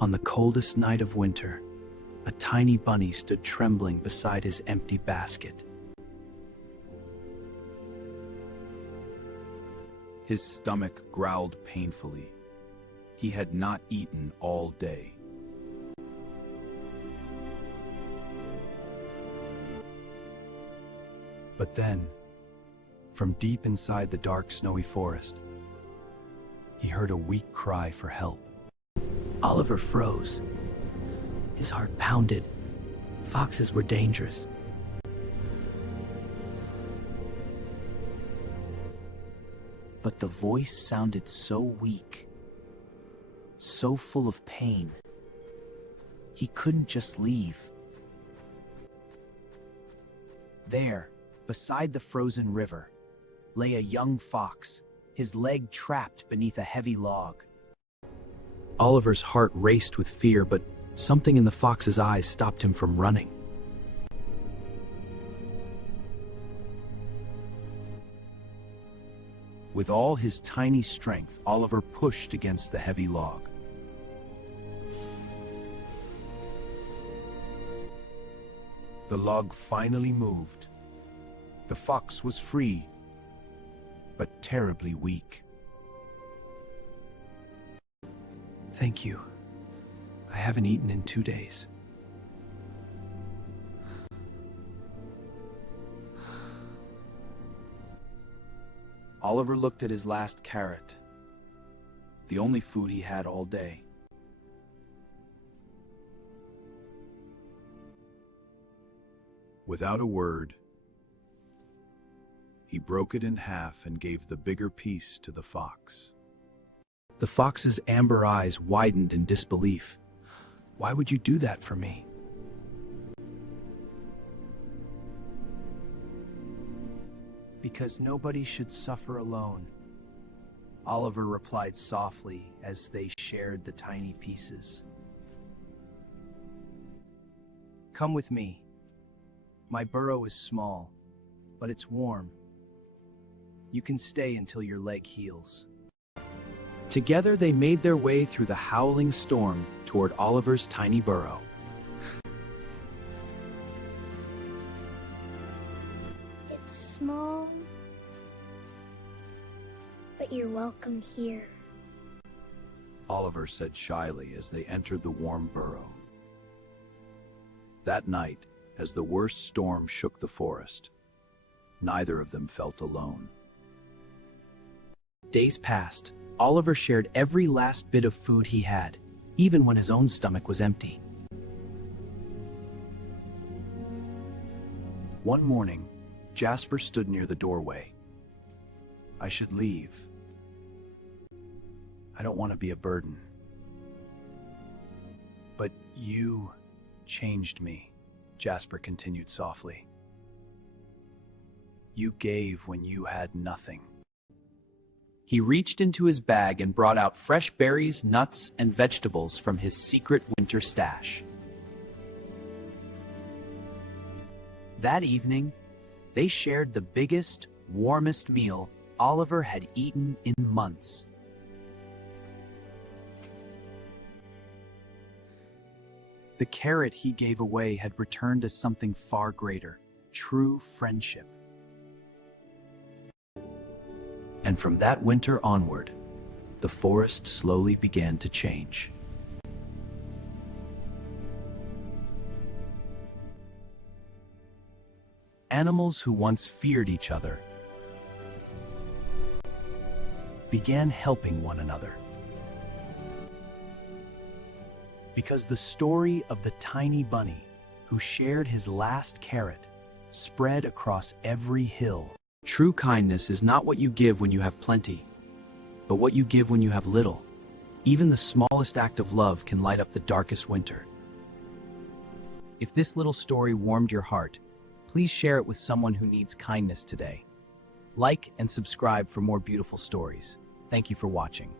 On the coldest night of winter, a tiny bunny stood trembling beside his empty basket. His stomach growled painfully. He had not eaten all day. But then, from deep inside the dark, snowy forest, he heard a weak cry for help. Oliver froze. His heart pounded. Foxes were dangerous. But the voice sounded so weak, so full of pain. He couldn't just leave. There, beside the frozen river, lay a young fox, his leg trapped beneath a heavy log. Oliver's heart raced with fear, but something in the fox's eyes stopped him from running. With all his tiny strength, Oliver pushed against the heavy log. The log finally moved. The fox was free, but terribly weak. Thank you. I haven't eaten in 2 days. Oliver looked at his last carrot, the only food he had all day. Without a word, he broke it in half and gave the bigger piece to the fox. The fox's amber eyes widened in disbelief. Why would you do that for me? Because nobody should suffer alone, Oliver replied softly as they shared the tiny pieces. Come with me. My burrow is small, but it's warm. You can stay until your leg heals. Together they made their way through the howling storm toward Oliver's tiny burrow. It's small, but you're welcome here. Oliver said shyly as they entered the warm burrow. That night, as the worst storm shook the forest, neither of them felt alone. Days passed. Oliver shared every last bit of food he had, even when his own stomach was empty. One morning, Jasper stood near the doorway. I should leave. I don't want to be a burden. But you changed me, Jasper continued softly. You gave when you had nothing. He reached into his bag and brought out fresh berries, nuts, and vegetables from his secret winter stash. That evening, they shared the biggest, warmest meal Oliver had eaten in months. The carrot he gave away had returned as something far greater, true friendship. And from that winter onward, the forest slowly began to change. Animals who once feared each other began helping one another. Because the story of the tiny bunny who shared his last carrot spread across every hill. True kindness is not what you give when you have plenty, but what you give when you have little. Even the smallest act of love can light up the darkest winter. If this little story warmed your heart, please share it with someone who needs kindness today. Like and subscribe for more beautiful stories. Thank you for watching.